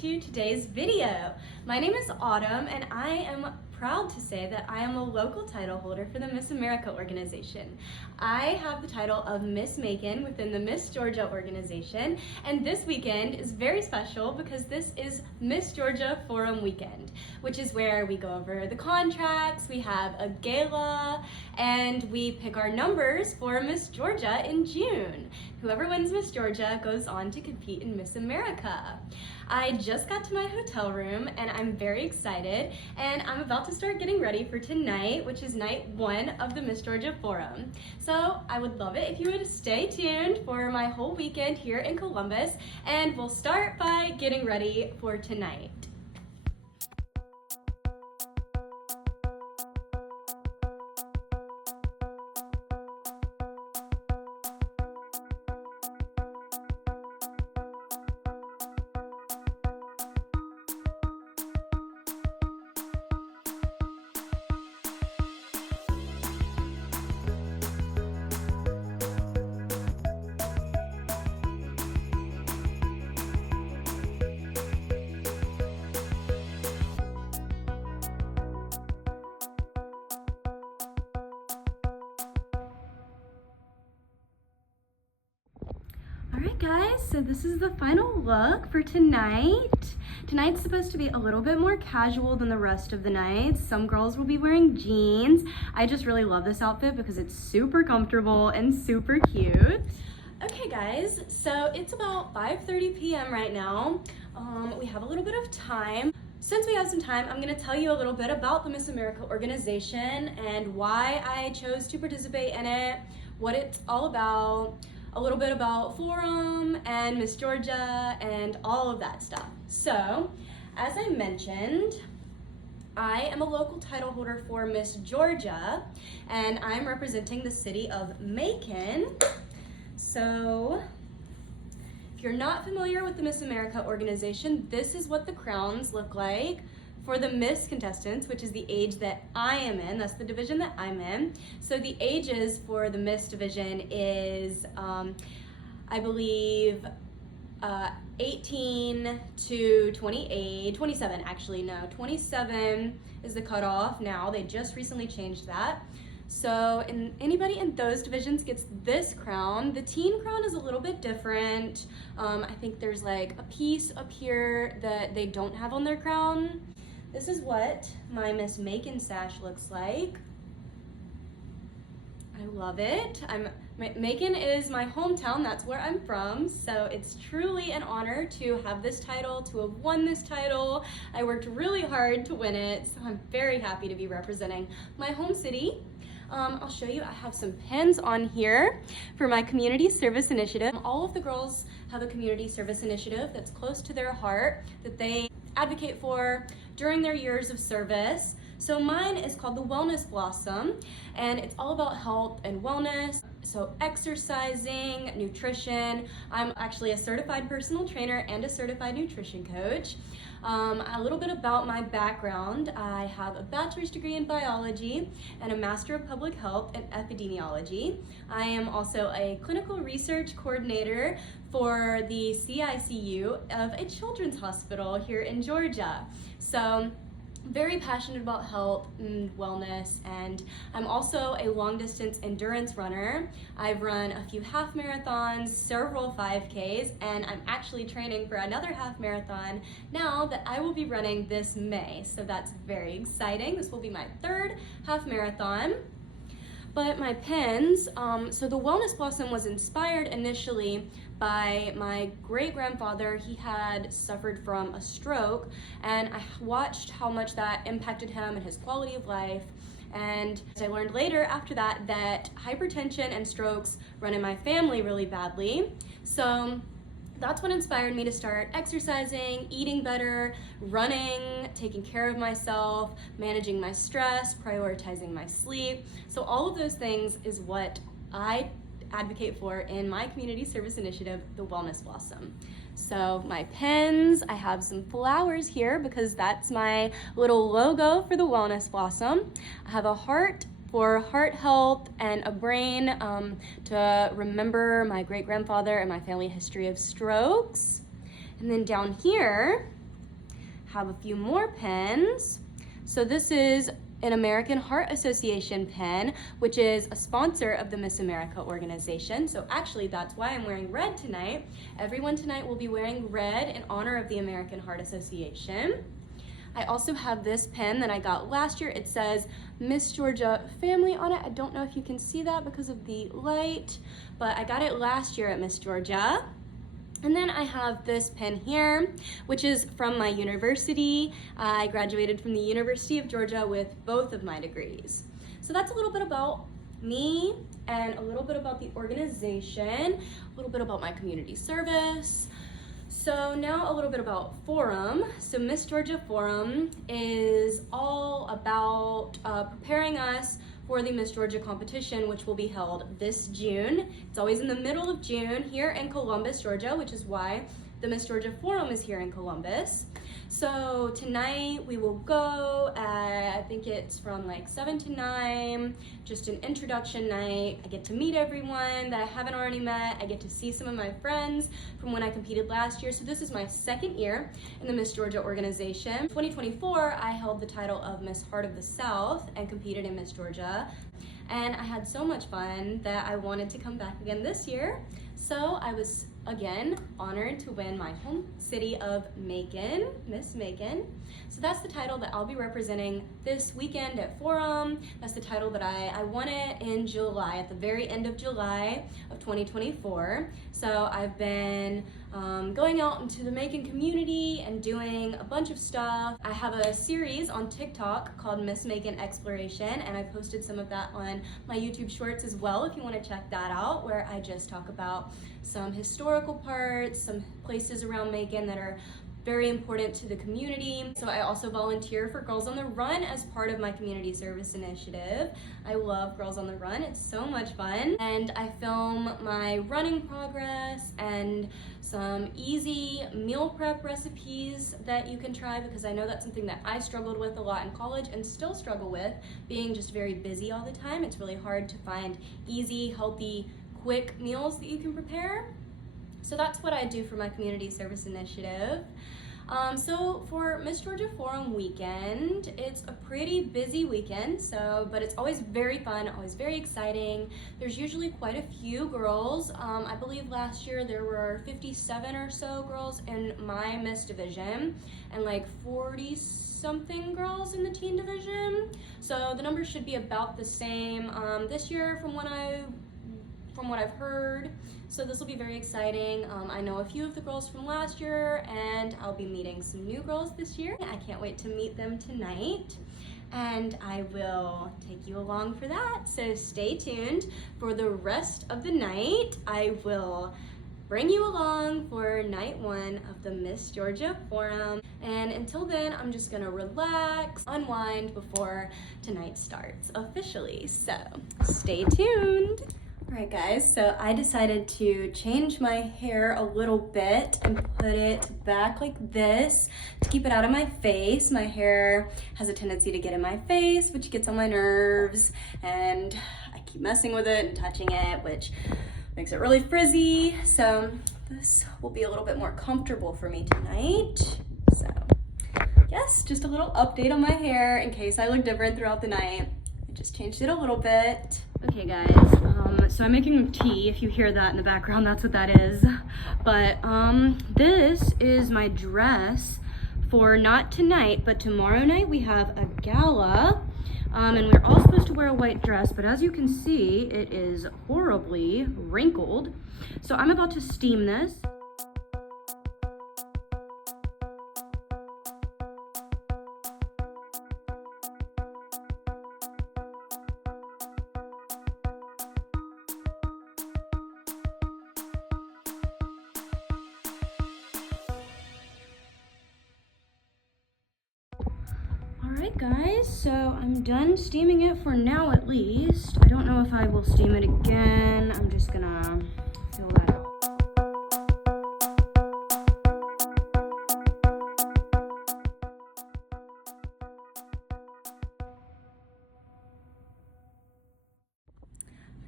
to today's video. My name is Autumn and I am proud to say that I am a local title holder for the Miss America organization. I have the title of Miss Macon within the Miss Georgia organization, and this weekend is very special because this is Miss Georgia Forum weekend, which is where we go over the contracts, we have a gala, and we pick our numbers for Miss Georgia in June. Whoever wins Miss Georgia goes on to compete in Miss America. I just got to my hotel room and I'm very excited, and I'm about to start getting ready for tonight, which is night 1 of the Miss Georgia Forum. So I would love it if you would stay tuned for my whole weekend here in Columbus, and we'll start by getting ready for tonight. Alright guys, so this is the final look for tonight. Tonight's supposed to be a little bit more casual than the rest of the nights. Some girls will be wearing jeans. I just really love this outfit because it's super comfortable and super cute. Okay guys, so it's about 5:30 p.m. right now. We have a little bit of time. Since we have some time, I'm going to tell you a little bit about the Miss America organization and why I chose to participate in it, what it's all about, a little bit about Forum and Miss Georgia and all of that stuff. So, as I mentioned, I am a local title holder for Miss Georgia, and I'm representing the city of Macon. So, if you're not familiar with the Miss America organization, this is what the crowns look like for the Miss contestants, which is the age that I am in. That's the division that I'm in. So the ages for the Miss division is, I believe, 18 to 28, 27 actually, no, 27 is the cutoff now. They just recently changed that. So anybody in those divisions gets this crown. The teen crown is a little bit different. I think there's like a piece up here that they don't have on their crown. This is what my Miss Macon sash looks like. I love it. Macon is my hometown, that's where I'm from, so it's truly an honor to have this title, to have won this title. I worked really hard to win it, so I'm very happy to be representing my home city. I'll show you, I have some pins on here for my community service initiative. All of the girls have a community service initiative that's close to their heart that they advocate for during their years of service. So mine is called the Wellness Blossom, and it's all about health and wellness. So exercising, nutrition. I'm actually a certified personal trainer and a certified nutrition coach. A little bit about my background. I have a bachelor's degree in biology and a master of public health and epidemiology. I am also a clinical research coordinator for the CICU of a children's hospital here in Georgia. So very passionate about health and wellness, and I'm also a long distance endurance runner. I've run a few half marathons, several 5Ks, and I'm actually training for another half marathon now that I will be running this May. So that's very exciting. This will be my 3rd half marathon. But my pins, so the Wellness Blossom was inspired initially by my great-grandfather. He had suffered from a stroke, and I watched how much that impacted him and his quality of life. And I learned later after that that hypertension and strokes run in my family really badly. So that's what inspired me to start exercising, eating better, running, taking care of myself, managing my stress, prioritizing my sleep. So all of those things is what I advocate for in my community service initiative, the Wellness Blossom. So my pens, I have some flowers here because that's my little logo for the Wellness Blossom. I have a heart for heart health and a brain to remember my great-grandfather and my family history of strokes. And then down here, have a few more pens. So this is an American Heart Association pen, which is a sponsor of the Miss America organization. So actually that's why I'm wearing red tonight. Everyone tonight will be wearing red in honor of the American Heart Association. I also have this pen that I got last year. It says Miss Georgia Family on it. I don't know if you can see that because of the light, but I got it last year at Miss Georgia. And then I have this pen here, which is from my university. I graduated from the University of Georgia with both of my degrees. So that's a little bit about me and a little bit about the organization, a little bit about my community service. So now a little bit about Forum. So Miss Georgia Forum is all about preparing us for the Miss Georgia competition, which will be held this June. It's always in the middle of June here in Columbus, Georgia, which is why the Miss Georgia Forum is here in Columbus. So tonight we will go at, I think it's from like 7 to 9, just an introduction night. I get to meet everyone that I haven't already met. I get to see some of my friends from when I competed last year. So this is my second year in the Miss Georgia organization. 2024, I held the title of Miss Heart of the South and competed in Miss Georgia. And I had so much fun that I wanted to come back again this year. So I was again honored to win my home city of Macon, Miss Macon. So that's the title that I'll be representing this weekend at Forum. That's the title that I won it in July, at the very end of July of 2024. So I've been going out into the Macon community and doing a bunch of stuff. I have a series on TikTok called Miss Macon Exploration, and I posted some of that on my YouTube shorts as well if you want to check that out, where I just talk about some historical parts, some places around Macon that are very important to the community. So I also volunteer for Girls on the Run as part of my community service initiative. I love Girls on the Run, it's so much fun. And I film my running progress and some easy meal prep recipes that you can try, because I know that's something that I struggled with a lot in college and still struggle with, being just very busy all the time. It's really hard to find easy, healthy, quick meals that you can prepare. So that's what I do for my community service initiative. So for Miss Georgia Forum weekend, it's a pretty busy weekend, but it's always very fun, always very exciting. There's usually quite a few girls. I believe last year there were 57 or so girls in my Miss division and like 40 something girls in the teen division. So the numbers should be about the same this year from what I've heard. So this will be very exciting. I know a few of the girls from last year, and I'll be meeting some new girls this year. I can't wait to meet them tonight, and I will take you along for that. So stay tuned for the rest of the night. I will bring you along for night one of the Miss Georgia Forum. And until then, I'm just gonna relax, unwind before tonight starts officially. So stay tuned. Alright guys, so I decided to change my hair a little bit and put it back like this to keep it out of my face. My hair has a tendency to get in my face, which gets on my nerves, and I keep messing with it and touching it, which makes it really frizzy. So this will be a little bit more comfortable for me tonight. So yes, just a little update on my hair in case I look different throughout the night. I just changed it a little bit. Okay guys, so I'm making tea. If you hear that in the background, that's what that is. But this is my dress for not tonight, but tomorrow night we have a gala. And we're all supposed to wear a white dress, but as you can see, it is horribly wrinkled. So I'm about to steam this. Alright guys, so I'm done steaming it for now at least. I don't know if I will steam it again. I'm just gonna fill that out.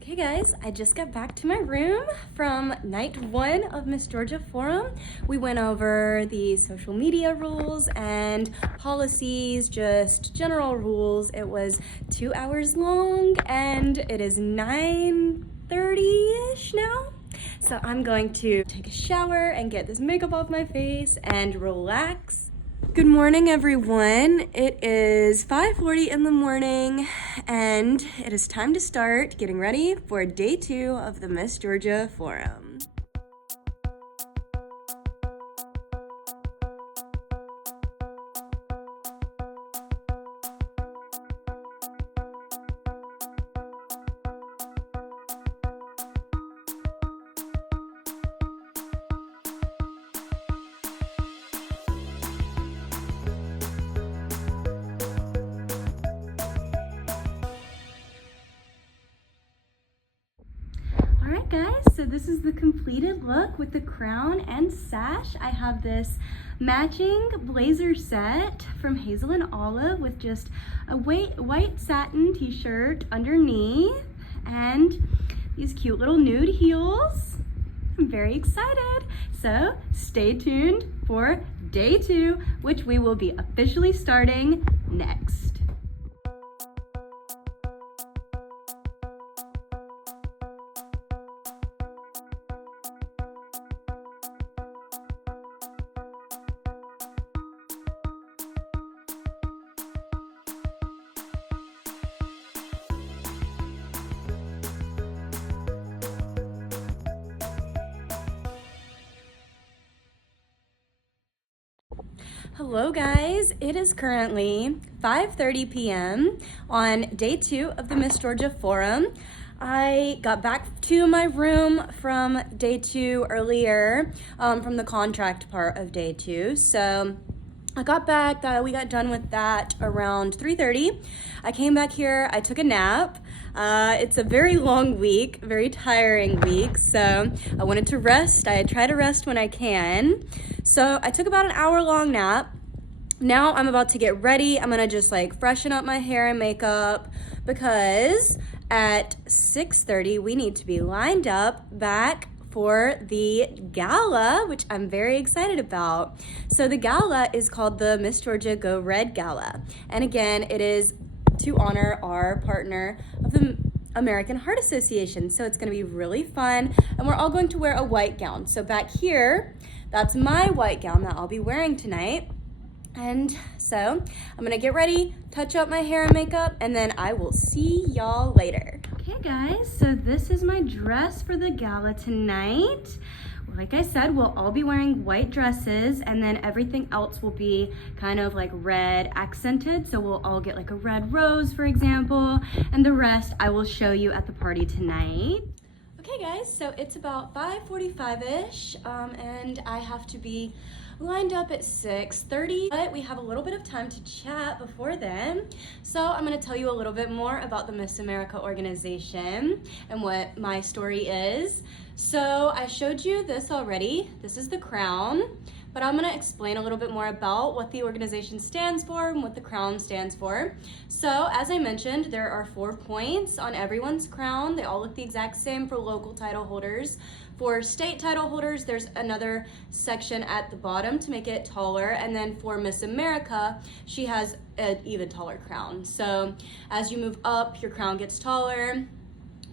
Okay guys, I just got back to my room from night 1 of Miss Georgia Forum. We went over the social media rules and policies, just general rules. It was 2 hours long and it is 9:30-ish now. So I'm going to take a shower and get this makeup off my face and relax. Good morning, everyone. It is 5:40 in the morning and it is time to start getting ready for day 2 of the Miss Georgia Forum. Alright guys, so this is the completed look with the crown and sash. I have this matching blazer set from Hazel and Olive with just a white satin t-shirt underneath and these cute little nude heels. I'm very excited. So stay tuned for day 2, which we will be officially starting next. Hello guys, it is currently 5:30 p.m. on day 2 of the Miss Georgia Forum. I got back to my room from day 2 earlier, from the contract part of day 2. So I got back, we got done with that around 3:30. I came back here, I took a nap. It's a very long week, very tiring week, so I wanted to rest. I try to rest when I can. So I took about an hour-long nap. Now I'm about to get ready. I'm gonna just like freshen up my hair and makeup because at 6:30 we need to be lined up back for the gala, which I'm very excited about. So the gala is called the Miss Georgia Go Red Gala. And again, it is to honor our partner of the American Heart Association. So it's gonna be really fun. And we're all going to wear a white gown. So back here, that's my white gown that I'll be wearing tonight. And so I'm gonna get ready, touch up my hair and makeup, and then I will see y'all later. Okay guys, so this is my dress for the gala tonight. Like I said, we'll all be wearing white dresses and then everything else will be kind of like red accented. So we'll all get like a red rose, for example, and the rest I will show you at the party tonight. Okay guys, so it's about 5:45-ish and I have to be lined up at 6:30, but we have a little bit of time to chat before then. So I'm gonna tell you a little bit more about the Miss America organization and what my story is. So I showed you this already. This is the crown, but I'm gonna explain a little bit more about what the organization stands for and what the crown stands for. So as I mentioned, there are 4 points on everyone's crown. They all look the exact same for local title holders. For state title holders, there's another section at the bottom to make it taller. And then for Miss America, she has an even taller crown. So as you move up, your crown gets taller.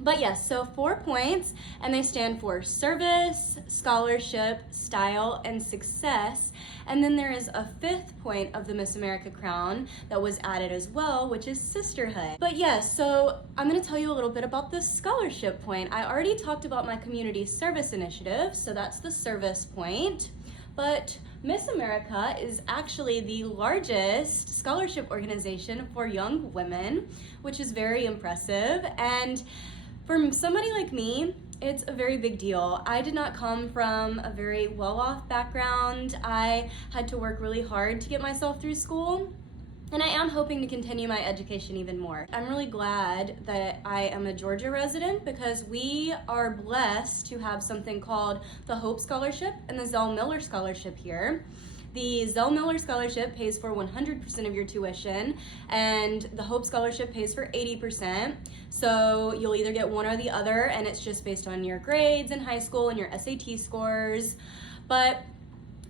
But yes, so 4 points, and they stand for service, scholarship, style, and success. And then there is a 5th point of the Miss America crown that was added as well, which is sisterhood. But yes, so I'm gonna tell you a little bit about the scholarship point. I already talked about my community service initiative, so that's the service point. But Miss America is actually the largest scholarship organization for young women, which is very impressive. And for somebody like me, it's a very big deal. I did not come from a very well-off background. I had to work really hard to get myself through school, and I am hoping to continue my education even more. I'm really glad that I am a Georgia resident because we are blessed to have something called the Hope Scholarship and the Zell Miller Scholarship here. The Zell Miller Scholarship pays for 100% of your tuition, and the Hope Scholarship pays for 80%. So you'll either get one or the other, and it's just based on your grades in high school and your SAT scores. But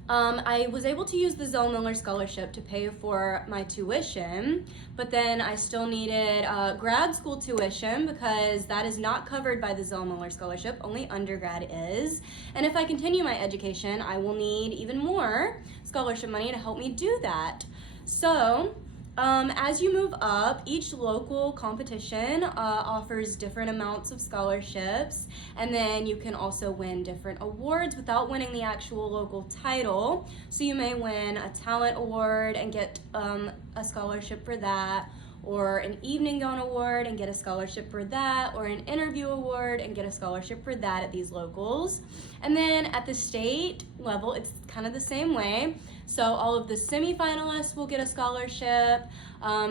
I was able to use the Zell Miller Scholarship to pay for my tuition, but then I still needed grad school tuition because that is not covered by the Zell Miller Scholarship, only undergrad is. And if I continue my education, I will need even more scholarship money to help me do that. So as you move up, each local competition offers different amounts of scholarships, and then you can also win different awards without winning the actual local title. So you may win a talent award and get a scholarship for that, or an evening gown award and get a scholarship for that, or an interview award and get a scholarship for that at these locals. And then at the state level, it's kind of the same way. So all of the semifinalists will get a scholarship.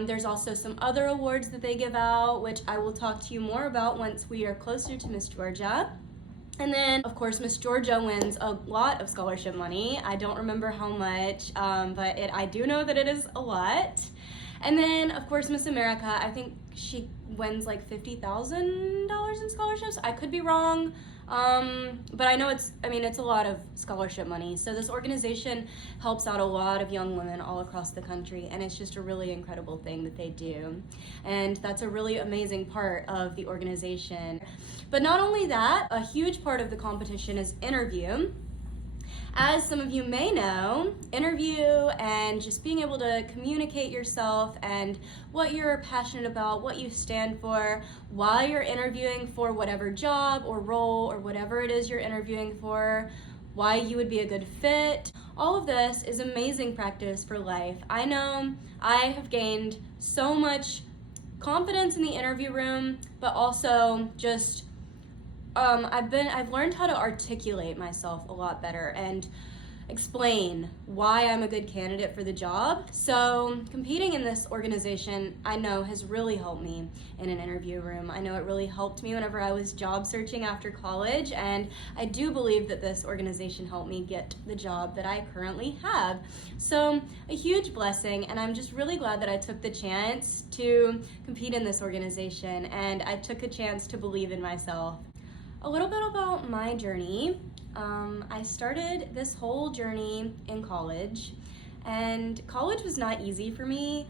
There's also some other awards that they give out, which I will talk to you more about once we are closer to Miss Georgia. And then, of course, Miss Georgia wins a lot of scholarship money. I don't remember how much, but I do know that it is a lot. And then, of course, Miss America, I think she wins like $50,000 in scholarships. I could be wrong, but I know it's a lot of scholarship money. So this organization helps out a lot of young women all across the country, and it's just a really incredible thing that they do. And that's a really amazing part of the organization. But not only that, a huge part of the competition is interview. As some of you may know, interview and just being able to communicate yourself and what you're passionate about, what you stand for, while you're interviewing for whatever job or role or whatever it is you're interviewing for, why you would be a good fit. All of this is amazing practice for life. I know I have gained so much confidence in the interview room, but also just I've learned how to articulate myself a lot better and explain why I'm a good candidate for the job. So competing in this organization, I know, has really helped me in an interview room. I know it really helped me whenever I was job searching after college, and I do believe that this organization helped me get the job that I currently have. So a huge blessing, and I'm just really glad that I took the chance to compete in this organization, and I took a chance to believe in myself. A little bit about my journey. I started this whole journey in college, and college was not easy for me.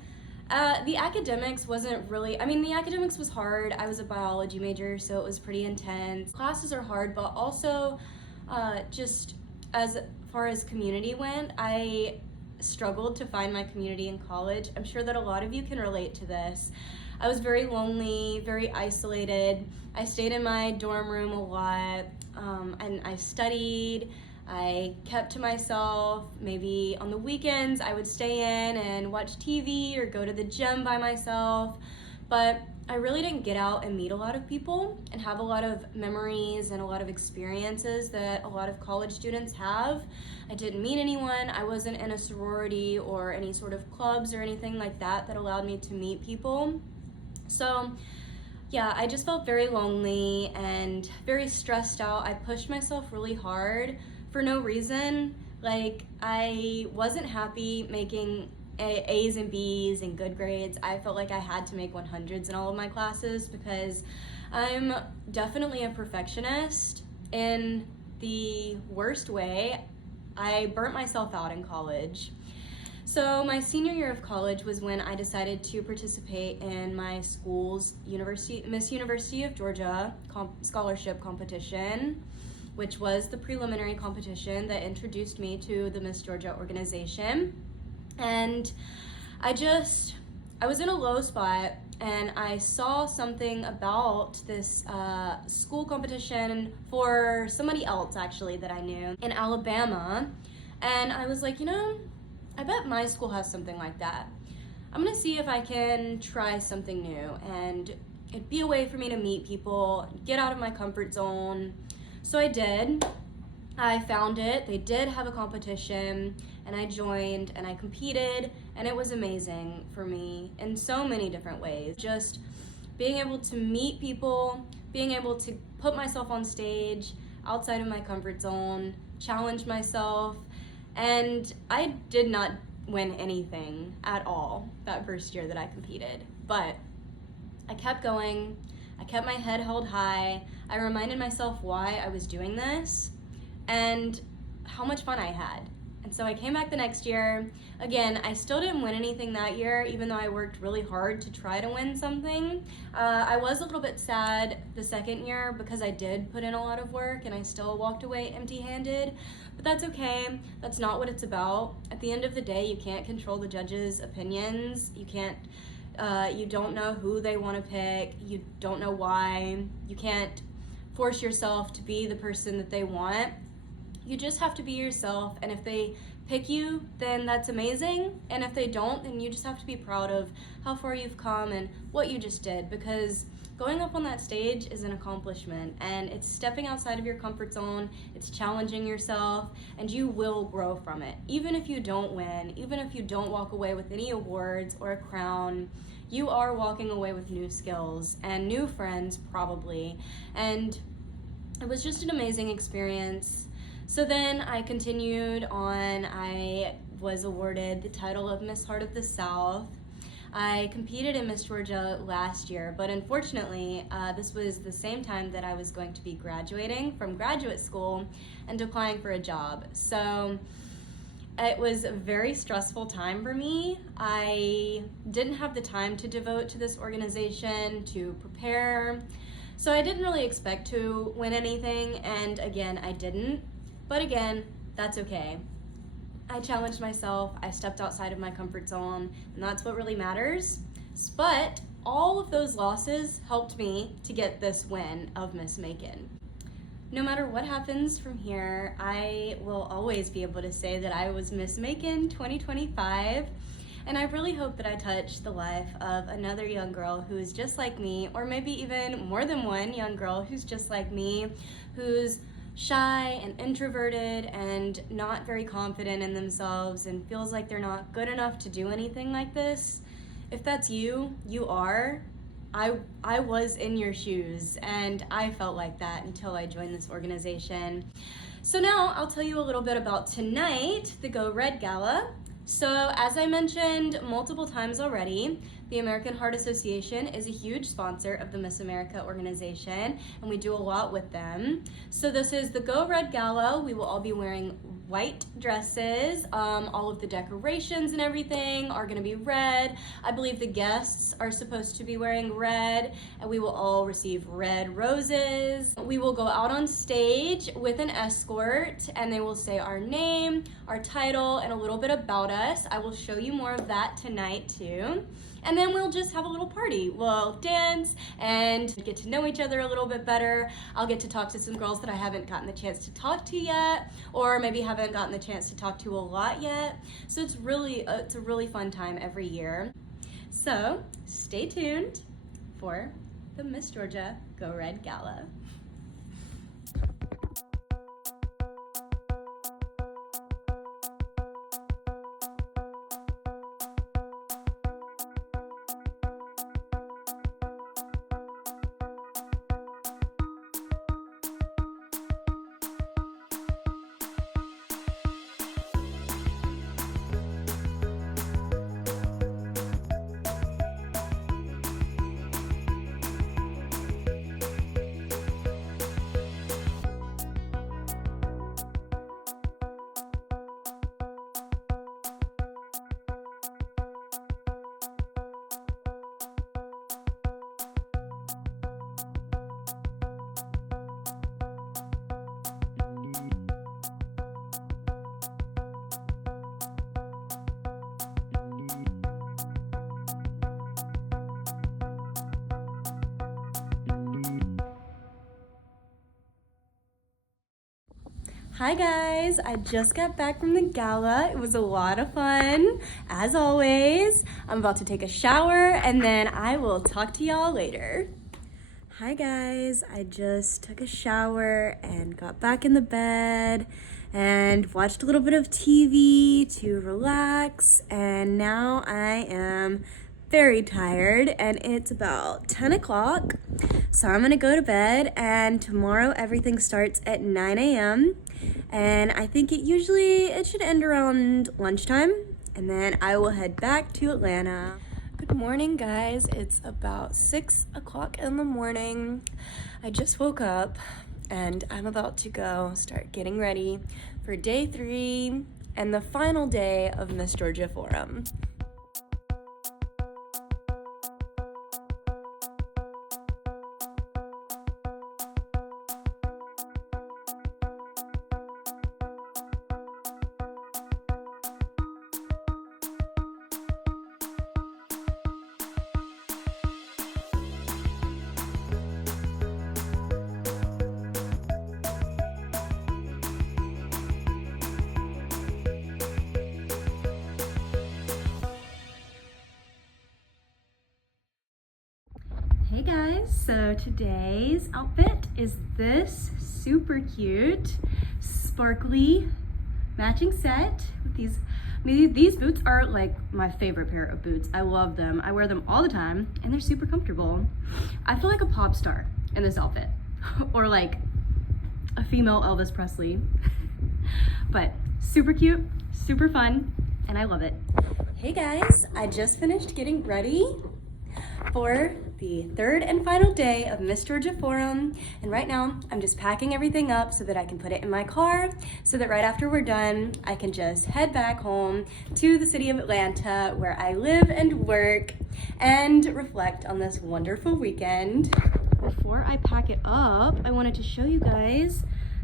The academics wasn't really, the academics was hard. I was a biology major, so it was pretty intense. Classes are hard, but also just as far as community went, I struggled to find my community in college. I'm sure that a lot of you can relate to this. I was very lonely, very isolated. I stayed in my dorm room a lot, and I studied. I kept to myself. Maybe on the weekends I would stay in and watch TV or go to the gym by myself. But I really didn't get out and meet a lot of people and have a lot of memories and a lot of experiences that a lot of college students have. I didn't meet anyone. I wasn't in a sorority or any sort of clubs or anything like that that allowed me to meet people. So yeah, I just felt very lonely and very stressed out. I pushed myself really hard for no reason. Like, I wasn't happy making A's and B's and good grades. I felt like I had to make 100s in all of my classes because I'm definitely a perfectionist in the worst way. I burnt myself out in college. So my senior year of college was when I decided to participate in my school's Miss University of Georgia scholarship competition, which was the preliminary competition that introduced me to the Miss Georgia organization. And I was in a low spot, and I saw something about this school competition for somebody else actually that I knew in Alabama, and I was like, I bet my school has something like that. I'm gonna see if I can try something new, and it'd be a way for me to meet people, get out of my comfort zone. So I did. I found it. They did have a competition, and I joined and I competed, and it was amazing for me in so many different ways. Just being able to meet people, being able to put myself on stage outside of my comfort zone, challenge myself, And I did not win anything at all that first year that I competed, but I kept going. I kept my head held high. I reminded myself why I was doing this and how much fun I had. And so I came back the next year. Again, I still didn't win anything that year, even though I worked really hard to try to win something. I was a little bit sad the second year because I did put in a lot of work and I still walked away empty-handed, but that's okay. That's not what it's about. At the end of the day, you can't control the judges' opinions. You don't know who they want to pick. You don't know why. You can't force yourself to be the person that they want. You just have to be yourself, and if they pick you, then that's amazing, and if they don't, then you just have to be proud of how far you've come and what you just did, because going up on that stage is an accomplishment, and it's stepping outside of your comfort zone, it's challenging yourself, and you will grow from it. Even if you don't win, even if you don't walk away with any awards or a crown, you are walking away with new skills and new friends probably, and it was just an amazing experience. So then I continued on. I was awarded the title of Miss Heart of the South. I competed in Miss Georgia last year, but unfortunately, this was the same time that I was going to be graduating from graduate school and applying for a job. So it was a very stressful time for me. I didn't have the time to devote to this organization, to prepare. So I didn't really expect to win anything, and again, I didn't. But again, that's okay. I challenged myself, I stepped outside of my comfort zone, and that's what really matters. But all of those losses helped me to get this win of Miss Macon. No matter what happens from here, I will always be able to say that I was Miss Macon 2025. And I really hope that I touch the life of another young girl who is just like me, or maybe even more than one young girl who's just like me, who's shy and introverted and not very confident in themselves and feels like they're not good enough to do anything like this. If that's you, you are. I was in your shoes, and I felt like that until I joined this organization. So now I'll tell you a little bit about tonight, the Go Red Gala. So as I mentioned multiple times already, the American Heart Association is a huge sponsor of the Miss America organization, and we do a lot with them. So this is the Go Red Gala. We will all be wearing white dresses. All of the decorations and everything are going to be red. I believe the guests are supposed to be wearing red, and we will all receive red roses. We will go out on stage with an escort, and they will say our name, our title, and a little bit about us. I will show you more of that tonight too. And then we'll just have a little party. We'll dance and get to know each other a little bit better. I'll get to talk to some girls that I haven't gotten the chance to talk to yet, or maybe haven't gotten the chance to talk to a lot yet. So it's a really fun time every year. So stay tuned for the Miss Georgia Go Red Gala. Hi guys, I just got back from the gala. It was a lot of fun, as always. I'm about to take a shower and then I will talk to y'all later. Hi guys, I just took a shower and got back in the bed and watched a little bit of TV to relax, and now I am very tired and it's about 10 o'clock. So I'm gonna go to bed, and tomorrow everything starts at 9 a.m. and I think it should end around lunchtime, and then I will head back to Atlanta. Good morning, guys. It's about 6 o'clock in the morning. I just woke up and I'm about to go start getting ready for day 3 and the final day of Miss Georgia Forum. Hey guys, so today's outfit is this super cute, sparkly matching set with these boots are like my favorite pair of boots. I love them. I wear them all the time and they're super comfortable. I feel like a pop star in this outfit or like a female Elvis Presley, but super cute, super fun, and I love it. Hey guys, I just finished getting ready for the 3rd and final day of Miss Georgia Forum, and right now I'm just packing everything up so that I can put it in my car, so that right after we're done I can just head back home to the city of Atlanta where I live and work and reflect on this wonderful weekend. Before I pack it up, I wanted to show you guys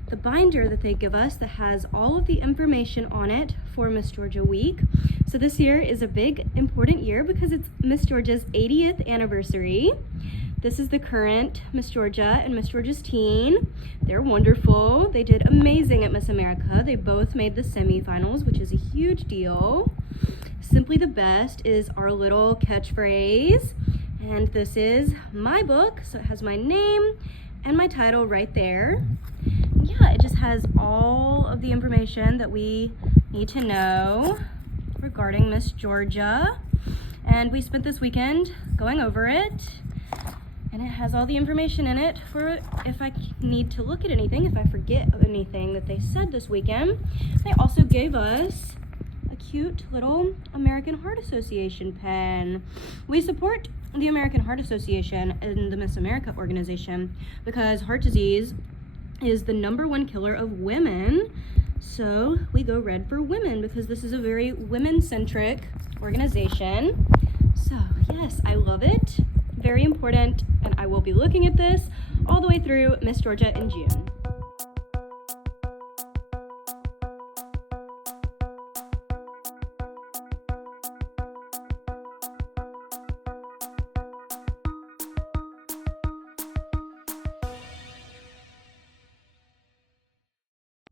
the binder that they give us that has all of the information on it for Miss Georgia Week. So this year is a big important year because it's Miss Georgia's 80th anniversary. This is the current Miss Georgia and Miss Georgia's teen. They're wonderful. They did amazing at Miss America. They both made the semifinals, which is a huge deal. Simply the best is our little catchphrase. And this is my book, so it has my name and my title right there. Yeah, it just has all of the information that we need to know regarding Miss Georgia, and we spent this weekend going over it, and it has all the information in it for if I need to look at anything, if I forget anything that they said this weekend. They also gave us a cute little American Heart Association pen. We support the American Heart Association and the Miss America organization because heart disease is the #1 killer of women. So we go red for women because this is a very women-centric organization. So yes, I love it. Very important, and I will be looking at this all the way through Miss Georgia in June.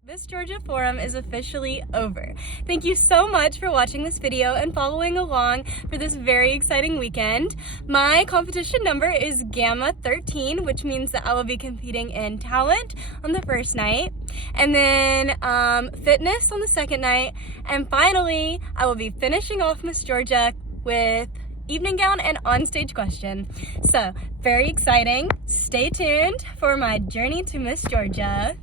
Miss Georgia Forum is officially over. Thank you so much for watching this video and following along for this very exciting weekend. My competition number is Gamma 13, which means that I will be competing in talent on the first night, and then fitness on the second night, and finally I will be finishing off Miss Georgia with evening gown and onstage question. So very exciting. Stay tuned for my journey to Miss Georgia.